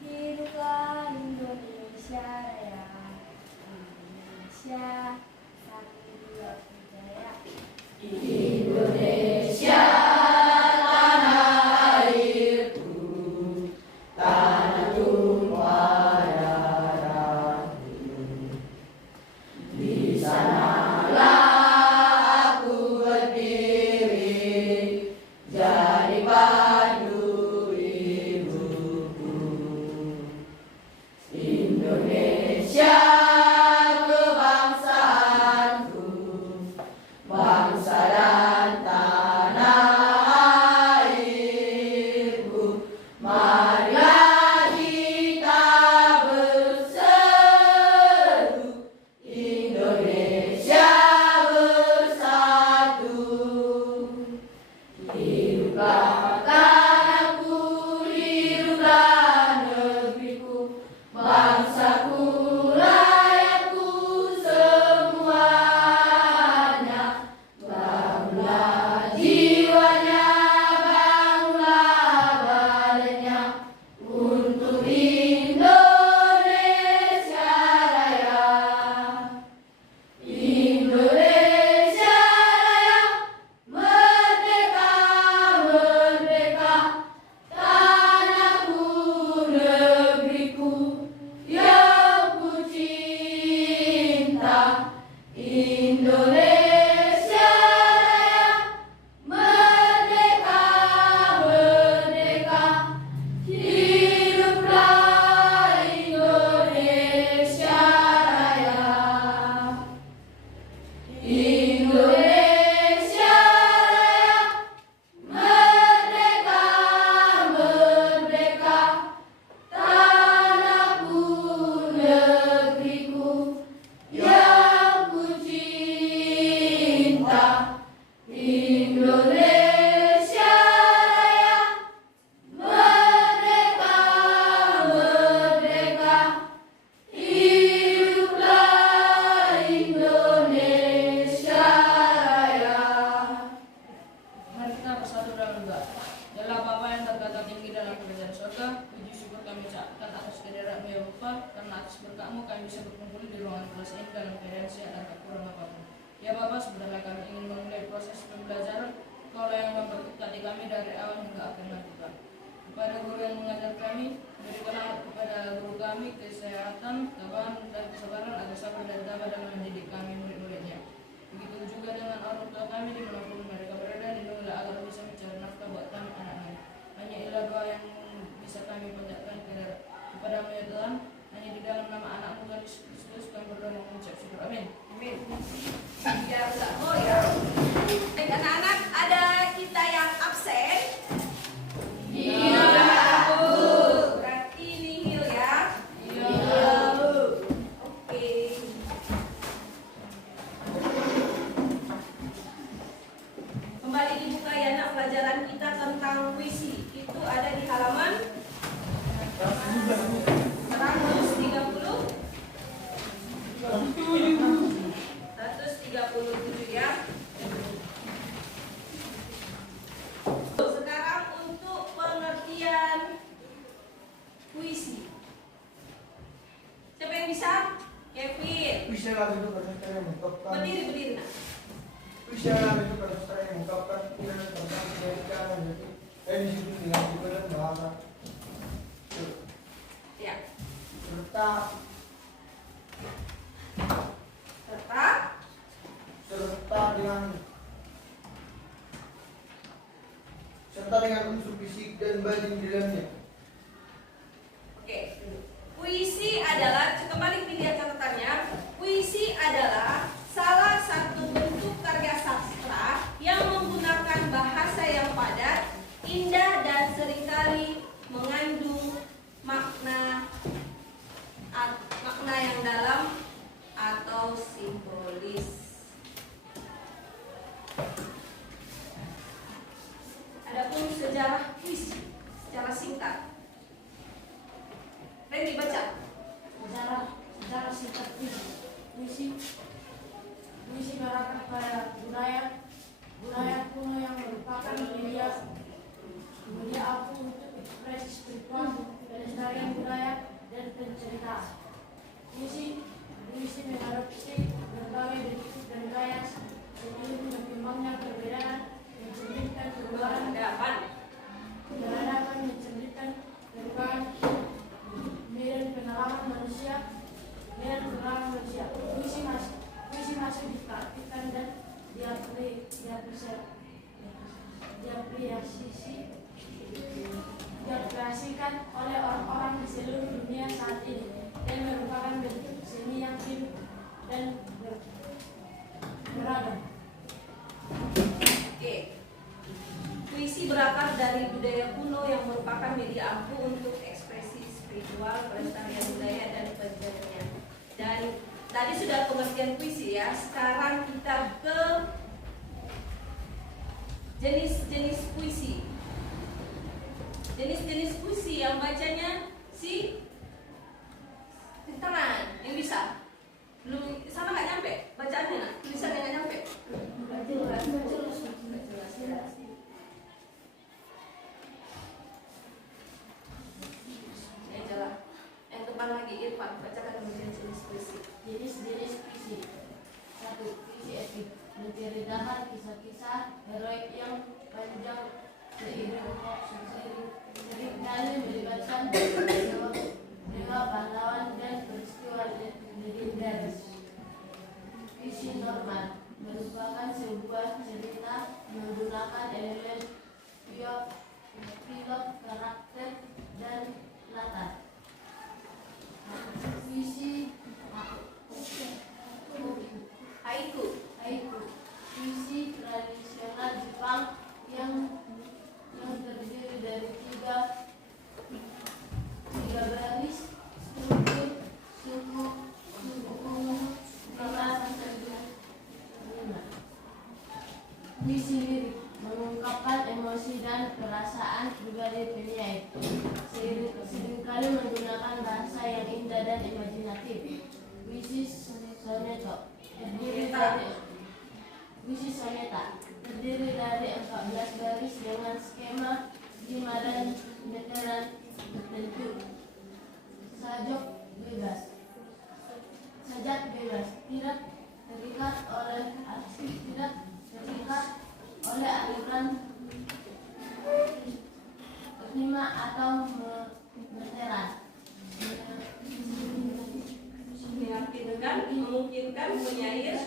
Hiduplah Indonesia Raya, Indonesia satu dua tiga ya. Indonesia tanah airku, tanah tumpah darahku. Di sanalah aku berdiri, jadi pandu ibuku. Indonesia kebangsaanku, bangsa dan tanah airku. Marilah kita berseru, Indonesia bersatu. Hiduplah tanahku, hiduplah negeriku, bangsaku, rakyatku semuanya. Bangunlah jiwanya, bangunlah badannya, untuk Indonesia Raya. Indonesia Raya, merdeka, merdeka, tanahku, negeriku yang ku cinta. Indonesia Raya, merdeka, merdeka, hiduplah Indonesia Raya. Indonesia Raya, merdeka, merdeka, tanahku, negeriku yang ku cinta. Indonesia Raya, merdeka, merdeka, hiduplah Indonesia Raya. Mari kita bersatu dalam doa. Dalam Bapa yang terkata tinggi dalam kerajaan surga, puji syukur kami ucapkan atas kehadiran-Mu ya Bapa, karena atas berkat-Mu kami bisa berkumpul di ruangan kelas ini dalam keadaan sehat dan tak kurang apapun. Ya Bapa, sebenarnya kami ingin memulai proses pembelajaran, Kaulah yang memberkati kami dari awal hingga akhir nanti. Kepada guru yang mengajar kami, berikanlah kepada guru kami kesehatan, ketabahan dan kesabaran agar sabar dan tabah dalam mendidik kami murid-muridnya. Begitu juga dengan orang tua kami dimanapun mereka berada, lindungilah agar bisa mencari nafkah buat kami anak-anak. Hanya ilah doa yang bisa kami panjatkan kepada-Mu ya Tuhan. Hanya di dalam nama anak-Mu Tuhan Yesus Kristus kami berdoa dan mengucap syukur. Amin. Amin. Biar nggak mau ya. Baik anak-anak, ada kita yang absen. Iya, Bu. Berarti nihil ya. Iya. Oke. Kembali dibuka ya nak pelajaran kita tentang puisi. Itu ada di halaman 137 ya. Sekarang untuk pengertian puisi. Siapa yang bisa? Kevin. Puisi lagu itu pada saya mengungkapkan. Berdiri nak. Puisi lagu itu pada saya mengungkapkan pikiran tentang kehidupan itu. Disebut dengan pikiran bahasa. Ya. Serta dengan unsur fisik dan batin di dalamnya. Oke. Puisi adalah, kembali dilihat catatannya. Puisi adalah salah satu bentuk karya sastra yang menggunakan bahasa yang padat, indah dan seringkali mengandung makna yang dalam atau simbolis. Adapun sejarah puisi secara singkat. dikreasikan oleh orang-orang di seluruh dunia saat ini dan merupakan bentuk seni yang hidup dan beragam. Oke. Puisi berakar dari budaya kuno yang merupakan media ampuh untuk ekspresi spiritual, pelestarian budaya dan penjaganya. Dan tadi sudah pengertian puisi ya. Sekarang kita ke jenis-jenis puisi. Jenis-jenis puisi yang bacanya si tangan yang bisa. Belum sana nggak nyampe bacaannya nak. Tulisannya nggak nyampe. Ini jalan. Yang depan lagi Irfan bacakan kemudian jenis puisi. Jenis-jenis puisi. 1. Puisi epik, menceritakan kisah-kisah heroik yang panjang seringkali melibatkan dewa pahlawan dan peristiwa legendaris. Puisi normal merupakan sebuah cerita menggunakan elemen pilot, karakter, dan latar. Puisi Haiku. Puisi tradisional Jepang yang terdiri dari tiga baris struktur suku puisi lirik mengungkapkan emosi dan perasaan pribadi penyair, seringkali menggunakan bahasa yang indah dan imajinatif. Puisi soneto terdiri dari 14 baris dengan skema 5 dan meteran tertentu. Sajak bebas tidak terikat oleh aliran rima atau meteran. Memungkinkan penyair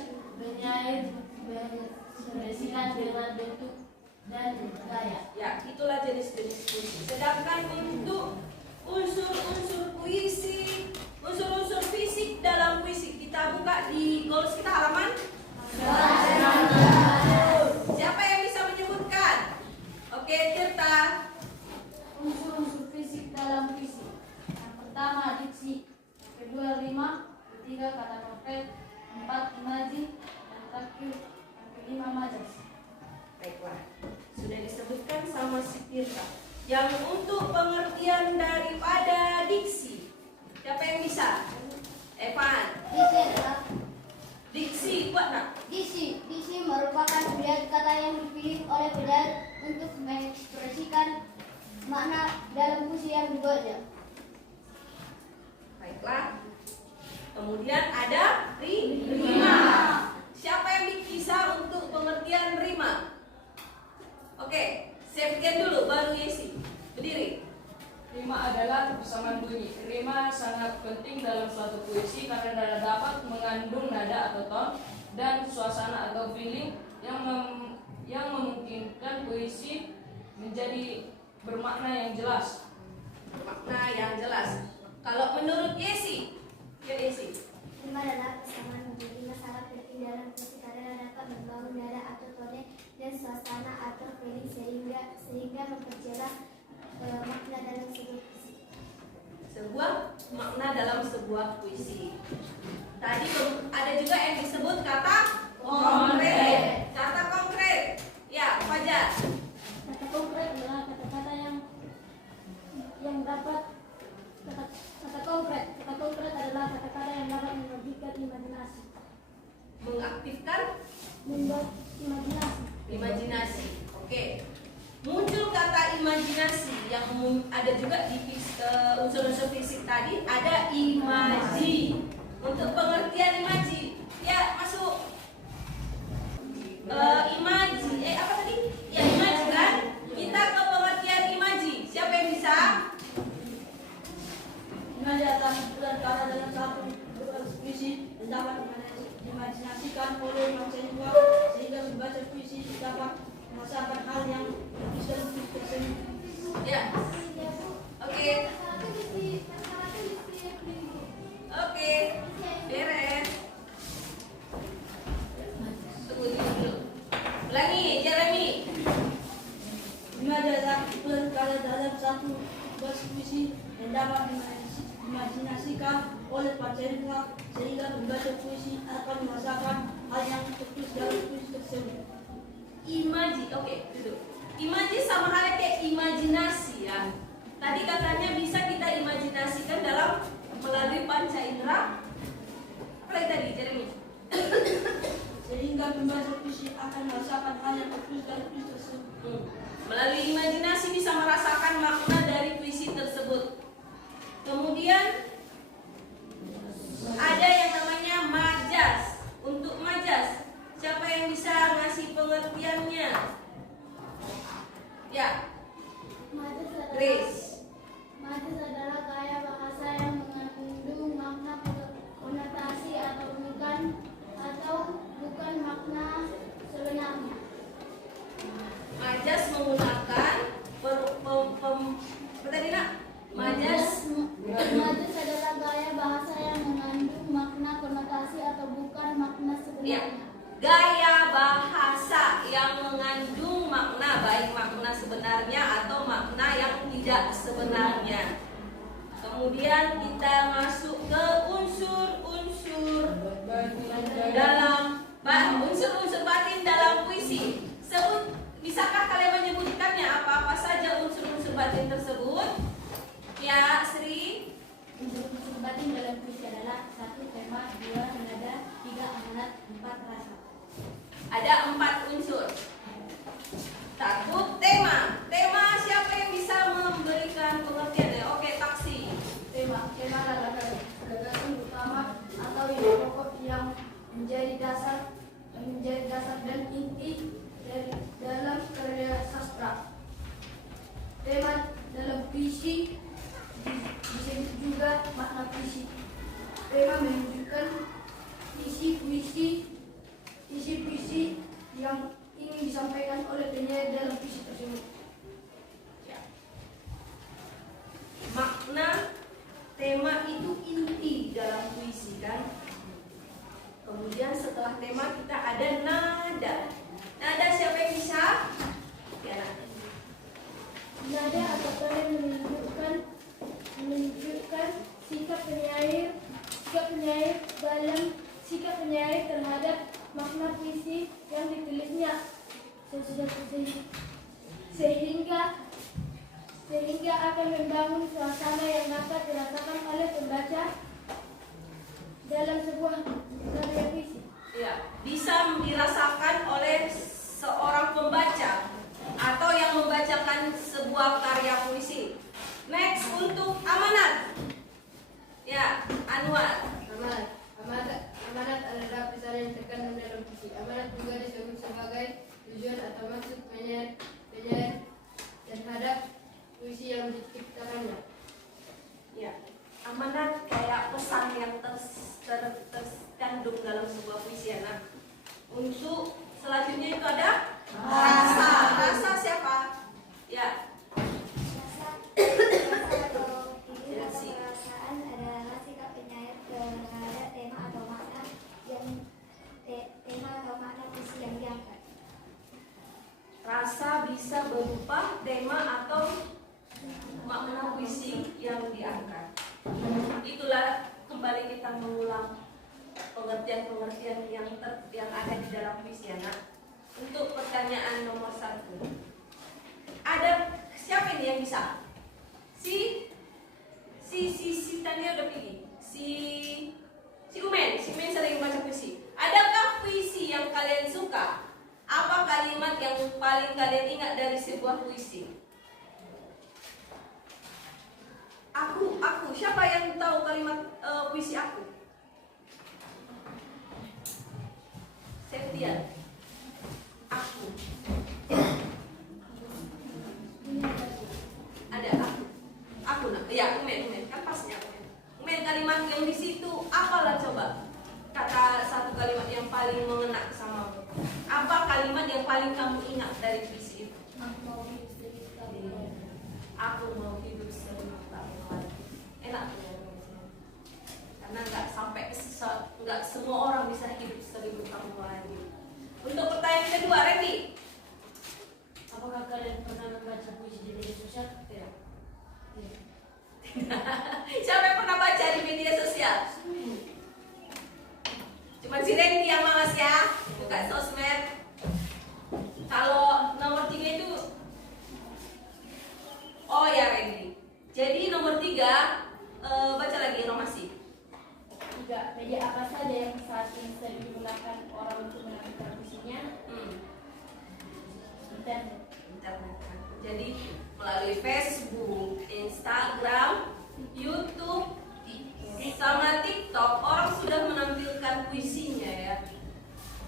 berekspresikan dengan bentuk dan gaya. Ya, itulah jenis-jenis puisi. Sedangkan untuk unsur-unsur puisi, unsur-unsur fisik dalam puisi, kita buka di goals kita halaman. Siapa yang bisa menyebutkan? Oke, Tirta. Unsur-unsur fisik dalam puisi. Yang pertama diksi, kedua rima, ketiga kata konkret, 4 imaji, dan terakhir yang kelima majas. Baiklah, sudah disebutkan sama si Tirta. Yang untuk pengertian daripada diksi, siapa yang bisa? Evan. Diksi adalah Diksi, buat nak. diksi merupakan pilihan kata yang dipilih oleh penyair untuk mengekspresikan makna dalam puisi yang dibuatnya. Baiklah. Kemudian ada rima. Siapa yang bisa untuk pengertian rima? Oke, siapkan dulu baru Yesi. Berdiri. Rima adalah persamaan bunyi. Rima sangat penting dalam suatu puisi karena dapat mengandung nada atau ton dan suasana atau feeling yang memungkinkan puisi menjadi bermakna yang jelas. Makna yang jelas. Kalau menurut Yesi, ya Yesi. Rima adalah persamaan bunyi. Rima sangat penting dalam puisi karena dapat membangun nada atau tone dan suasana atau feeling sehingga memperjelas makna dalam sebuah puisi. Sebuah makna dalam sebuah puisi. Tadi ada juga yang disebut kata konkret. Kata konkret. Ya, Fajar. Kata konkret adalah kata-kata yang dapat kata konkret adalah kata-kata yang dapat memberikan imajinasi. Mengaktifkan Membuat imajinasi. Oke. Muncul kata imajinasi yang ada juga di unsur-unsur fisik tadi, ada imaji. Untuk pengertian imaji, ya masuk imaji. Apa tadi? Ya imaji kan? Kita ke pengertian imaji. Siapa yang bisa? Imaji atas karena dalam satu puisi dapat diimajinasikan oleh manusia sehingga membaca puisi dapat merasakan hal yang bisa satu tugas puisi yang dapat diimajinasikan oleh pencernah sehingga pembaca puisi akan merasakan hal yang tertulis dalam puisi tersebut. Oke, duduk. Imaji sama halnya kayak imajinasi ya. Tadi katanya bisa kita imajinasikan dalam melalui panca indera. Apa lagi tadi, Jeremy? Sehingga pembaca puisi akan merasakan hal yang tertulis dalam puisi tersebut. Melalui imajinasi bisa merasakan makna dari puisi tersebut. Kemudian ada yang namanya majas. Untuk majas, siapa yang bisa ngasih pengertiannya? Ya, Grace. Majas adalah gaya bahasa yang mengandung makna konotasi atau bukan makna sebenarnya. Majas menggunakan Majas adalah gaya bahasa yang mengandung makna konotasi atau bukan makna ya, sebenarnya. gaya bahasa yang mengandung makna baik makna sebenarnya atau makna yang tidak sebenarnya. Kemudian kita masuk ke unsur-unsur dalam unsur-unsur batin dalam puisi. Bisakah kalian menyebutkannya apa-apa saja unsur-unsur batin tersebut? Ya, Sri. Unsur-unsur batin dalam puisi adalah 1. Tema, 2. Nada, 3. Amanat, 4. Rasa. Ada 4 unsur. 1. Tema. Tema siapa yang bisa memberikan pengertiannya? Oke, Taksi. Tema adalah gagasan utama atau ide pokok yang menjadi dasar dan inti dari dalam karya sastra. Tema dalam puisi disebut juga makna puisi. Tema menunjukkan isi puisi yang ingin disampaikan oleh penyair dalam puisi tersebut. Ya. Makna tema itu inti dalam puisi kan. Kemudian setelah tema kita ada nada. Nada siapa yang bisa? Ya, Nada atau tone menunjukkan sikap penyair terhadap makna puisi yang ditulisnya, sehingga akan membangun suasana yang dapat dirasakan oleh pembaca dalam sebuah karya puisi. ya, bisa dirasakan oleh seorang pembaca atau yang membacakan sebuah karya puisi. Next untuk amanat. Ya, Anwar. Amanat adalah pesan yang terkandung dalam puisi. Amanat juga disebut sebagai tujuan atau maksud penyair terhadap puisi yang diciptakannya. Ya, amanat kayak pesan yang terkandung dalam sebuah puisi anak. Untuk selanjutnya itu ada rasa. Rasa siapa? Ya. Rasa atau ide atau perasaan adalah sikap penyair terhadap tema atau makna puisi yang diangkat. Rasa bisa berupa tema atau makna puisi yang diangkat. Itulah kembali kita mengulang pengertian-pengertian yang ada di dalam puisi anak. Untuk pertanyaan nomor 1, ada siapa ini yang bisa? Si Tania udah pilih. Si Umen sering baca puisi. Adakah puisi yang kalian suka? Apa kalimat yang paling kalian ingat dari sebuah puisi? Aku. Siapa yang tahu kalimat puisi aku? Septian. Aku. Ada aku. Aku nak. Ya, Umen. Kan pasnya Umen kalimat yang di situ apalah coba? Kata satu kalimat yang paling mengena samamu. Apa kalimat yang paling kamu ingat dari puisi itu? Aku mau hidup seribu tahun lagi. Enak tuh. Karena nggak semua orang bisa hidup 1000 tahun lagi. Untuk pertanyaan kedua, Randy. Apakah kalian pernah membaca puisi di media sosial? Tidak. Siapa yang pernah baca di media sosial? Cuma si Randy yang malas ya, buka sosmed. Kalau nomor 3 itu, oh ya Randy. Jadi nomor 3, baca lagi Romasi. 3. Media apa saja yang saat ini sering digunakan orang untuk menampilkan visinya? Internet. Jadi melalui Facebook, Instagram, YouTube, sama TikTok orang sudah menampilkan puisinya ya.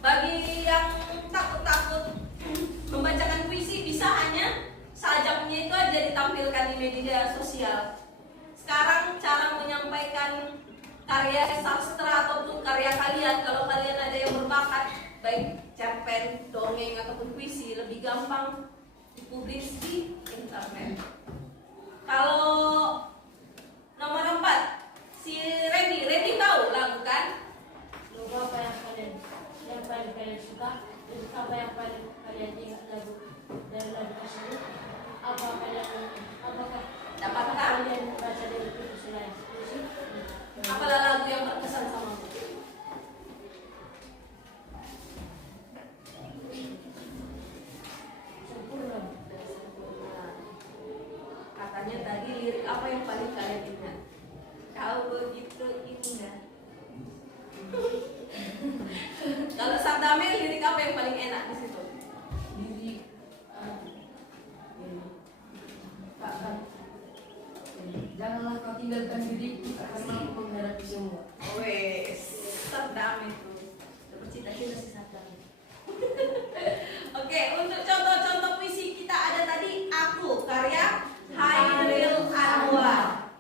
Bagi yang takut-takut membacakan puisi bisa hanya sajaknya itu aja ditampilkan di media sosial. Sekarang cara menyampaikan karya sastra ataupun karya kalian, kalau kalian ada yang berbakat baik cerpen, dongeng ataupun puisi, lebih gampang dipublish di internet. Kalau nomor 4 si Randy tahu lagu kan? Lagu apa yang paling kalian suka? Dan apa yang paling kalian ingat lagu dari lagu tersebut? Apakah kalian membaca dari buku selain puisi? Apalah lagu yang berkesan sama aku? Sempurna. Katanya tadi lirik apa yang paling kalian ingat? Kau begitu indah. Kalau Santame lirik apa yang paling enak di situ? Lirik janganlah kau tinggalkan diriku karena aku menghadapi semua. Wes, Santame itu. Dapat cita-cita si Santame. Oke, untuk contoh-contoh puisi kita ada tadi Aku, karya Hairil Anwar.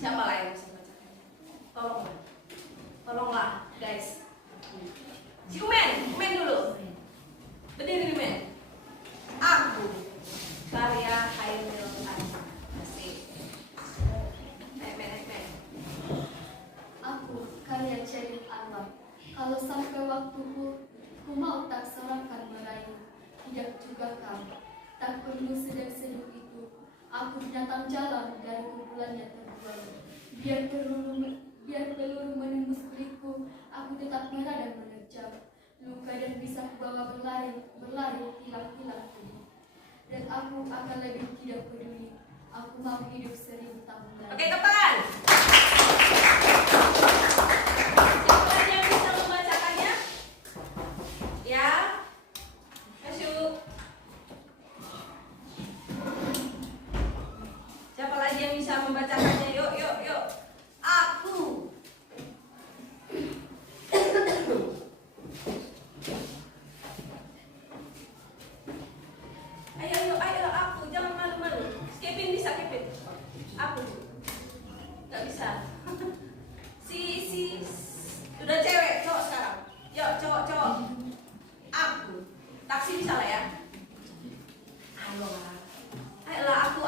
Siapa lah yang bisa bacakan? Tolonglah guys. Si Umen dulu. Berdiri Umen. Aku, karya Hairil Anwar. Asik. Men. Aku, karya Cheril Anwar. Kalau sampai waktuku, ku mau tak seorang kan merayu. Tidak juga kau, tak perlu sedang-seduh itu. Aku datang jalan dari kumpulannya terbuai. Biar peluru menembus kulitku, aku tetap merah dan menerjang. Luka dan bisa kubawa berlari hilang-hilang pergi. Dan aku akan lebih tidak peduli. Aku mau hidup 1000 tahun lagi. Oke, tepan. Siapa lagi yang bisa membacakannya? Ya. Masuk. Siapa lagi yang bisa membacakannya? Yuk. Aku. Ayo, aku. Jangan malu-malu. Kevin bisa, Kevin. Aku. Gak bisa. Si udah cewek, cowok sekarang. Yuk, cowok. Aku. Taksi bisa lah ya. Ayolah, aku.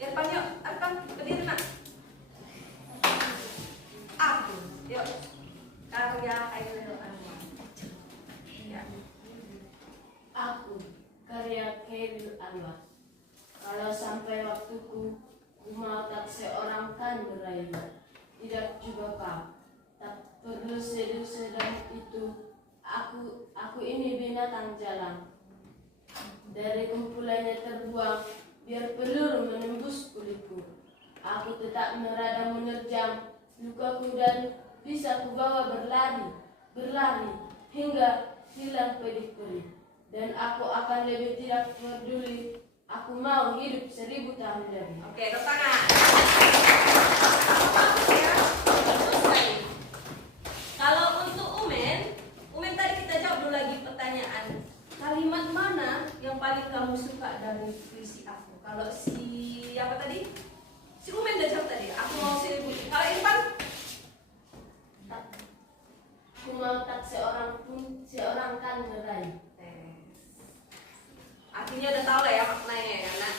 Irfan yuk, Irfan berdiri nak. Aku. Yuk. Karya Hairil Anwar. Ya. Aku, karya Hairil Anwar. Kalau sampai waktuku, ku mau tak seorang kan merayu. Tidak juga kau, tak perlu sedang itu. Aku ini binatang jalan. Dari kumpulannya terbuang, biar peluru menembus kulitku. Aku tetap merada menerjang lukaku dan bisa kubawa berlari hingga hilang pedih-pedih. Dan aku akan lebih tidak peduli. Aku mau hidup 1000 tahun lagi. Oke, tepuk tangan. Bagus ya. Bagus sekali. Kalau untuk Umen tadi kita jawab dulu lagi pertanyaan. Kalimat mana yang paling kamu suka dari puisi aku? Kalau si apa tadi? Si Umen udah jawab tadi. Aku mau 1000. Kalau Irfan? Ku mau tak seorang kan merayu. Artinya udah tahu lah ya maknanya ya nak.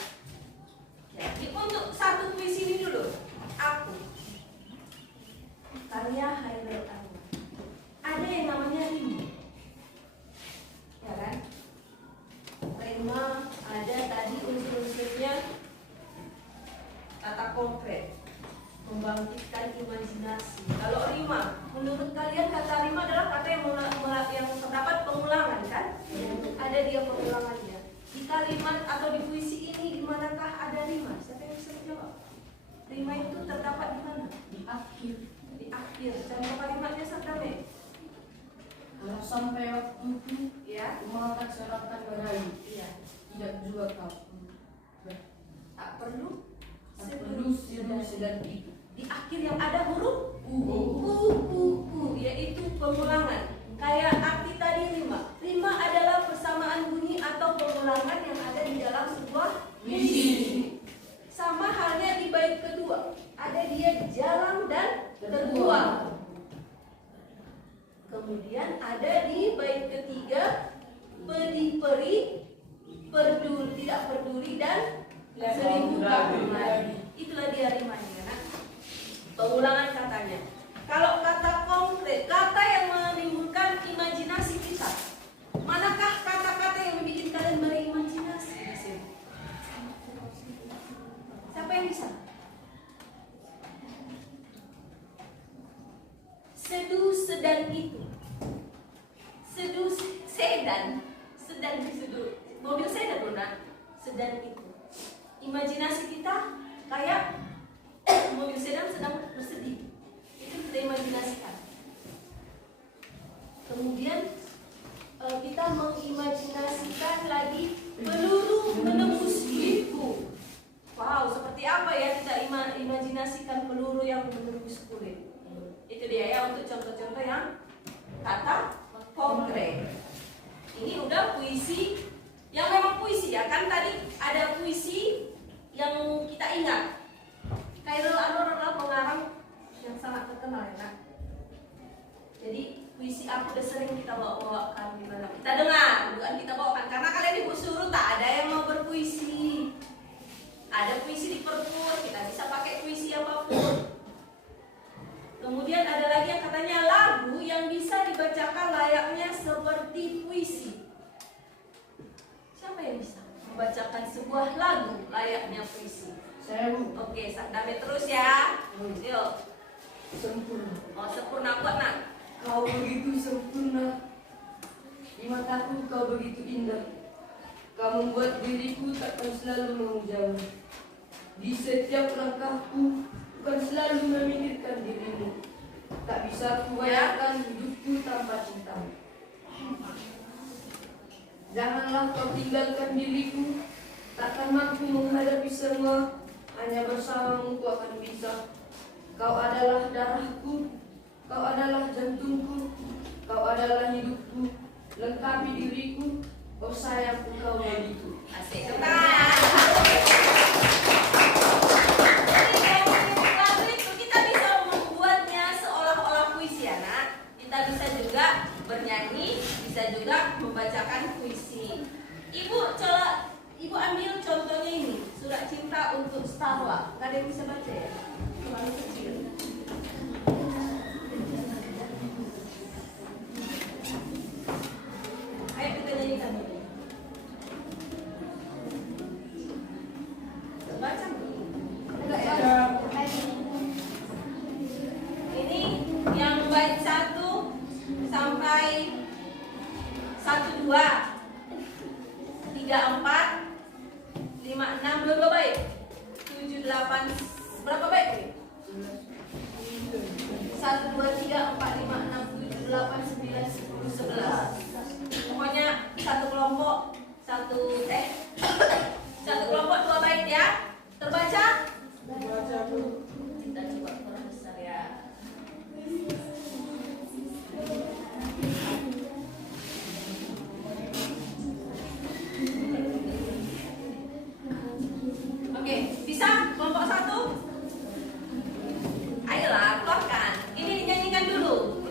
Jadi untuk satu puisi ini dulu. Aku, karya Hairil Anwar. Ada yang namanya rima, ya kan? Rima ada tadi dia pengulangannya. Di kalimat atau di puisi ini di manakah ada rima? Siapa yang bisa menjawab? Rima itu terdapat di mana? Di akhir. Di akhir. Contoh kalimatnya Sakdame. Kalau sampai waktu itu, Ya. rumah akan serahkan merayu. Iya. Tidak juga kau. Tak perlu. Tak perlu sedang itu. Di akhir yang ada huruf U. yaitu pengulangan. Kayak arti tadi rima. Rima adalah persamaan bunyi atau pengulangan yang ada di dalam sebuah puisi. Sama halnya di bait kedua. Ada dia jalan dan terbuang. Kemudian ada di bait ketiga peri, peduli, tidak peduli dan seribu tahun lagi. Itulah dia rimanya, nak. Pengulangan katanya. Kalau kata konkret, kata yang menimbulkan imajinasi kita. Manakah kata-kata yang membuat kalian berimajinasi di sini? Siapa yang bisa? Seduh sedan itu. Seduh sedan. Sedan seduh. Mobil sedan Bunda. Sedan itu. Imajinasi kita kayak mobil sedan sedang bersedih. Itu kita imajinasikan. Kemudian kita mengimajinasikan lagi peluru menembus kulitku. Wow, seperti apa ya kita imajinasikan peluru yang menembus kulit. Itu dia ya untuk contoh-contoh yang kata konkret. Ini udah puisi yang memang puisi ya. Kan tadi ada puisi yang kita ingat. Khairul Anwar adalah pengarang yang sangat terkenal ya nak. Jadi puisi aku udah sering kita bawakan di mana kita dengar, bukan kita bawakan karena kalian ibu suruh tak ada yang mau berpuisi. Ada puisi di perpus, kita bisa pakai puisi apapun. Kemudian ada lagi yang katanya lagu yang bisa dibacakan layaknya seperti puisi. Siapa yang bisa membacakan sebuah lagu layaknya puisi? Saya Bu. Oke, Sakdame terus ya. Yuk. Sempurna. Oh, sempurna kuat nak. Kau begitu sempurna. Di mataku kau begitu indah. Kau membuat diriku takkan selalu menjauh. Di setiap langkahku bukan selalu memikirkan dirimu. Tak bisa kubayangkan hidupku tanpa cintamu. Janganlah kau tinggalkan diriku. Takkan mampu menghadapi semua. Hanya bersamamu ku akan bisa. Kau adalah darahku, kau adalah jantungku, kau adalah hidupku. Lengkapi diriku, oh sayangku kau bagiku. Asik. Jadi lagu itu kita bisa membuatnya seolah-olah puisi ya nak. Kita bisa juga bernyanyi, bisa juga membacakan puisi. Ibu ambil contohnya ini, Surat Cinta untuk Starwa. Nggak ada yang bisa baca ya? Terlalu kecil. Ayo kita nyanyikan dulu. Baca dulu. Ini yang bait 1 sampai 1, 2, 3, 4, 5, 6, berapa bait? 7, 8, berapa bait ini? 1, 2, 3, 4, 5, 6, 7, 8, 9, 10, 11. Pokoknya satu kelompok, satu kelompok 2 bait ya. Terbaca? Kita coba perbesar ya. Oke, bisa kelompok 1? Ayolah, keluarkan. Ini dinyanyikan dulu.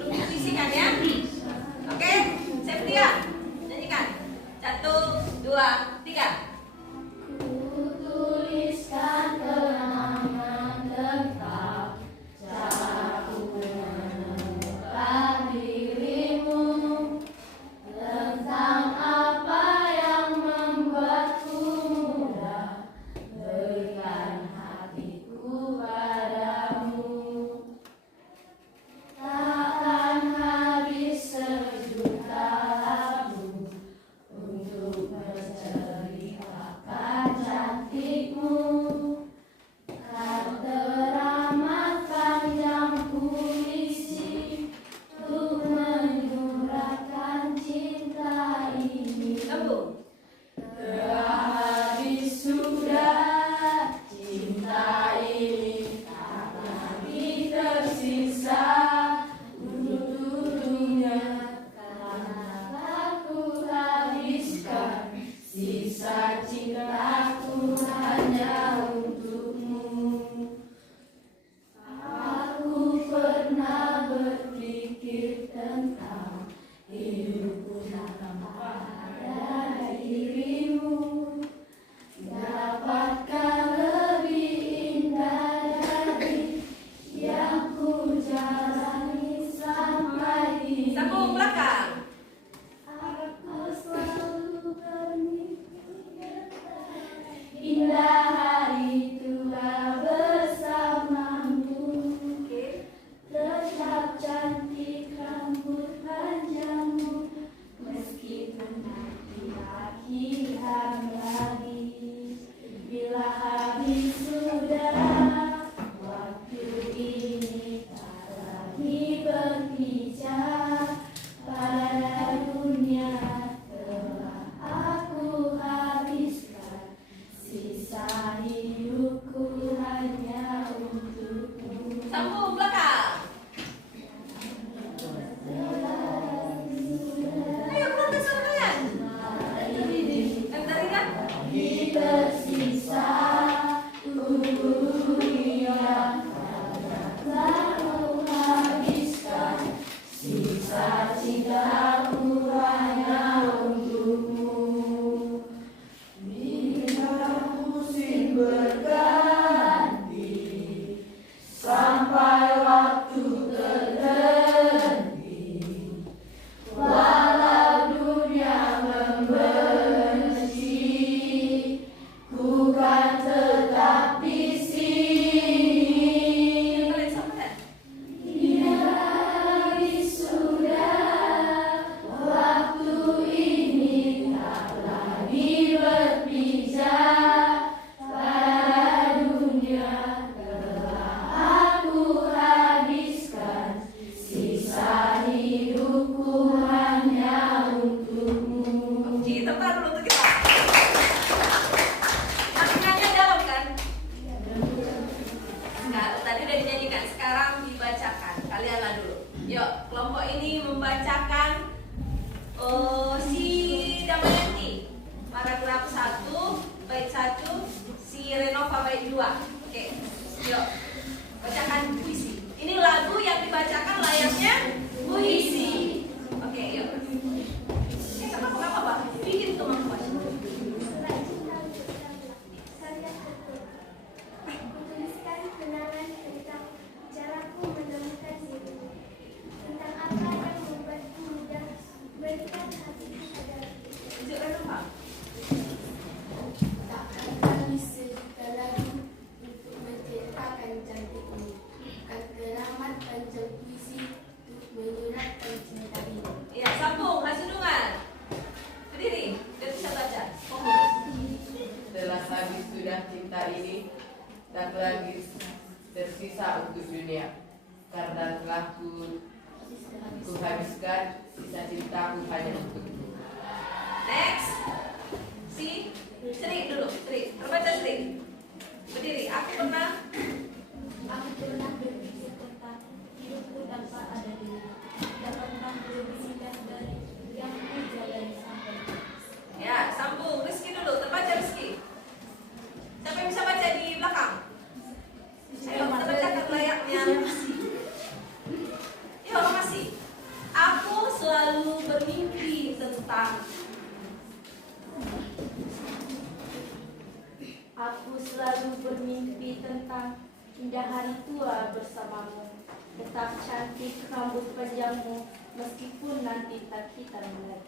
Aku selalu bermimpi tentang indah hari tua bersamamu. Tetap cantik rambut panjangmu, meskipun nanti tak kita lagi.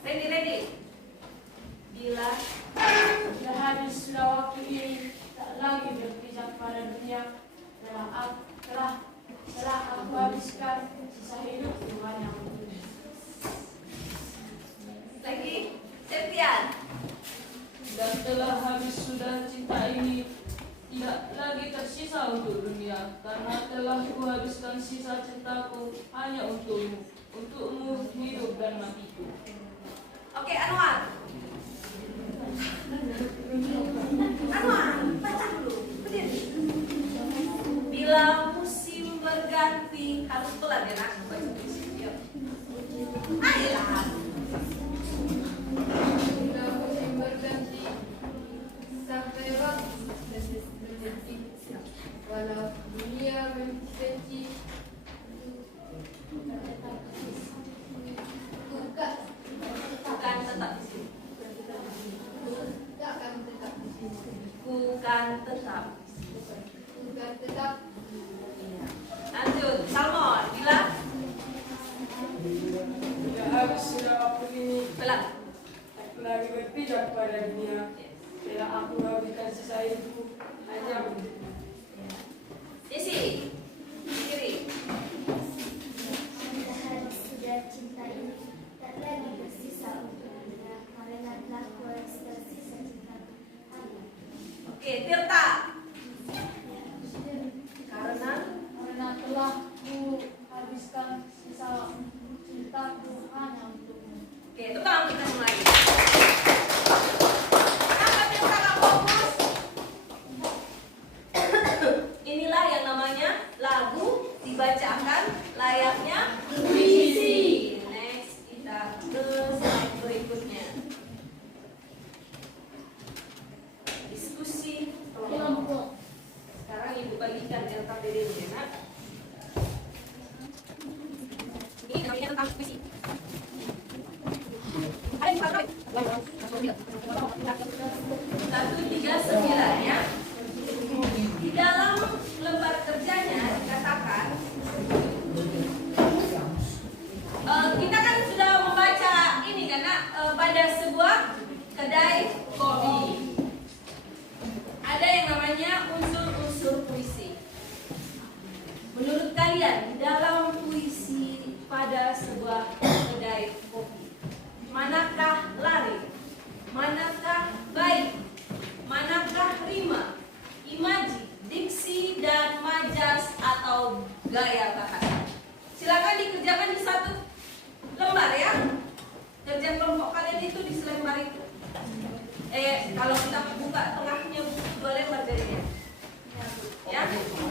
Ready. Bila habis waktu ini tak lagi berpijak pada dunia, telah aku habiskan sisa hidupku hanya untukmu. lagi, Septian. Dan telah habis sudah cinta ini tidak lagi tersisa untuk dunia, karena telah kuhabiskan sisa cintaku hanya untukmu hidup dan matiku. Oke, Anwar, baca dulu. Berdiri. Bila musim berganti, harus pelan ya nak. Baca musim. Yuk. Ayolah. Bila musim berganti, sampai waktu berhenti, walau dunia membenci, Bukan tetap di sini. takkan tetap di sini. Bukan tetap. Bukan tetap. Iya. Lanjut, Salmon. Bila Tidak habis sudah waktu ini, pelan. aku lagi berpijak pada dunia. Telah aku habiskan sisa hidupku hanya untukmu. Isi. Kiri. Sudah habis sudah cinta ini, tak lagi bersisa untuk dunia, karena telah kuhabiskan sisa cintaku hanya. Oke, Tirta. Karena Karena telah ku habiskan sisa cintaku hanya untukmu. Oke, itu kalau kita mulai. Kenapa Tirta gak fokus? Inilah yang namanya lagu dibacakan layaknya puisi. Next, kita ke slide berikutnya. Diskusi kelompok. Sekarang ibu bagikan LKPD-nya ya, Nak. Ini namanya tentang puisi. Ada yang pakai 139 ya. Di dalam lembar kerjanya dikatakan kita kan sudah membaca ini karena pada sebuah kedai kopi ada yang namanya unsur-unsur puisi. Menurut kalian di dalam puisi pada sebuah kedai kopi, manakah lari, manakah bait, manakah rima, imaji, diksi, dan majas atau gaya bahasa? Silakan dikerjakan di satu lembar ya. Kerja kelompok kalian itu di selembar itu. Kalau kita buka tengahnya 2 lembar jadinya. Ya.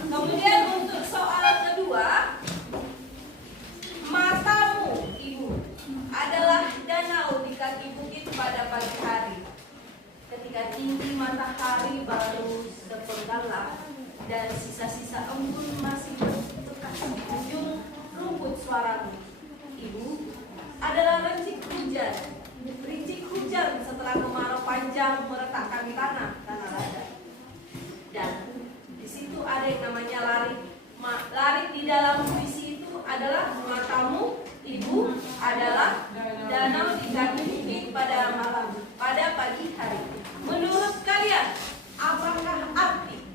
Kemudian untuk soal kedua, matamu ibu adalah danau di kaki bukit pada pagi hari. Ketika tinggi matahari baru sepenggal dan sisa-sisa embun masih berbekas di ujung rumput suaramu. Ibu adalah rintik hujan setelah kemarau panjang meretakkan tanah lada. Dan di situ ada yang namanya lari di dalam puisi itu adalah matamu ibu adalah danau di kaki bukit pada pagi hari. Menurut kalian apakah arti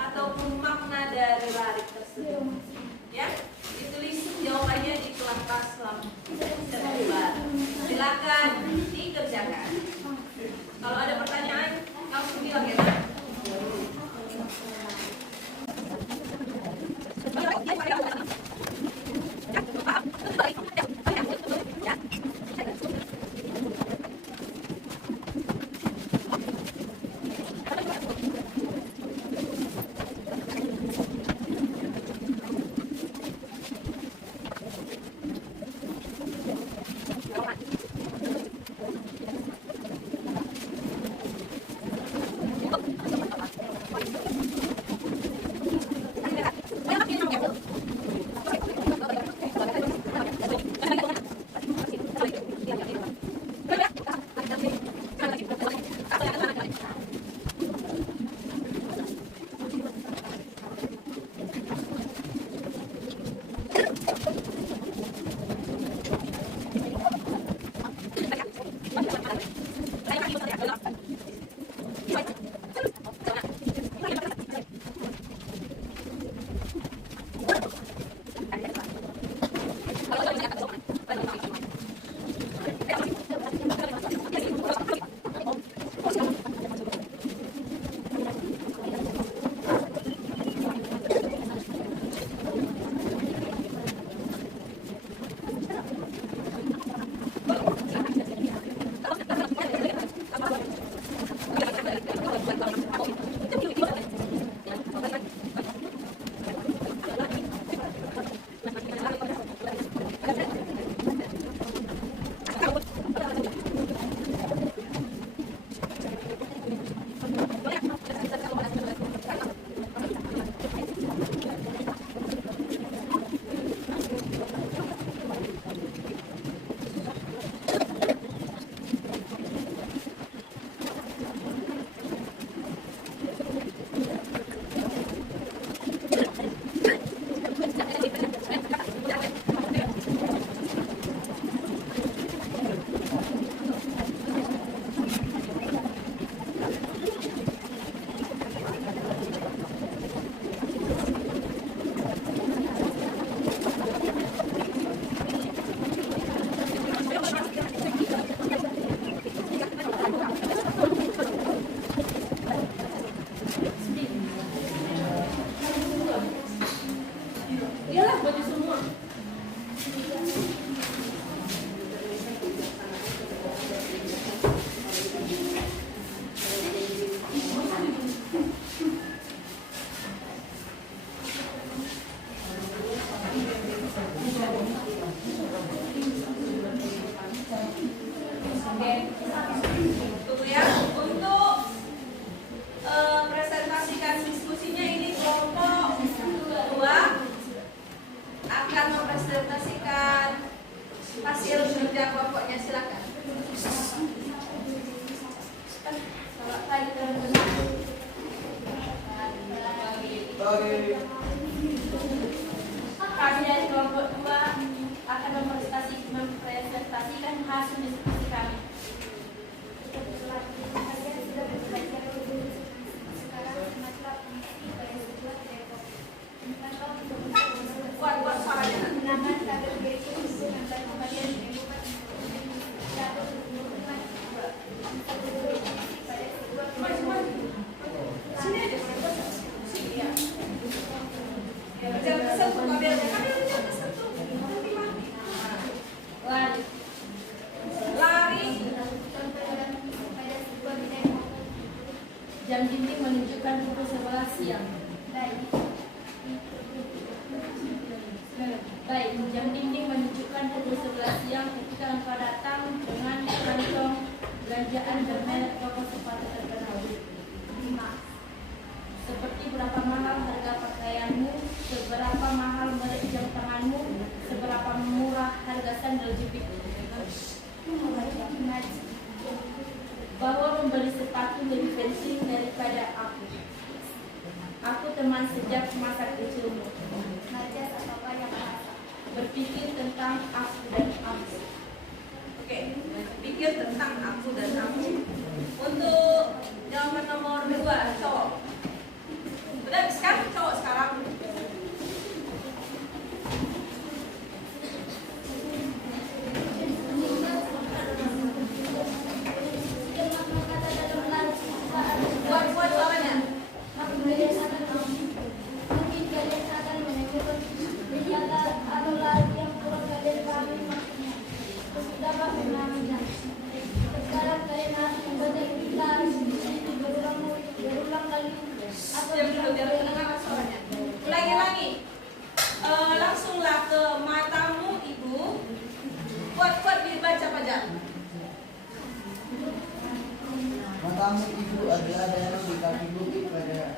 ataupun makna dari lari tersebut? Ya, ditulis jawabannya di kertas lembar. Silakan dikerjakan. Kalau ada pertanyaan, langsung bilang ya. Tunggu ya. Untuk presentasikan diskusinya ini kelompok 2 akan mempresentasikan hasil kerja kelompoknya, silakan. Kami dari kelompok 2 akan mempresentasikan hasil diskusi kami. Buat suaranya. Sini aja. Sini ya. Jangan kesentuh kabelnya. Kabelnya jangan kesentuh. Nanti mati. Lari. Jam dinding menunjukkan pukul 11 siang. Baik, jam dinding menunjukkan pukul 11 siang ketika engkau datang dengan kantong belanjaan bermerek toko sepatu terkenal. 5. Seperti berapa mahal harga pakaianmu, seberapa mahal merek jam tanganmu, seberapa murah harga sandal jepitmu. Bahwa membeli sepatu lebih penting daripada aku. Aku teman sejak masa kecilmu. Berpikir tentang aku dan aku. Oke, pikir tentang aku dan aku. Untuk jawaban nomor 2, cowok. Udah sekarang cowok sekarang. Buat suaranya. Ulangi. Langsunglah ke matamu ibu. Kuat dibaca pajak. Matamu ibu adalah daerah di kaki bukit pada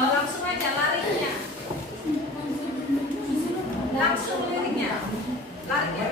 Langsung aja larinya. Langsung liriknya. Larinya.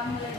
kamu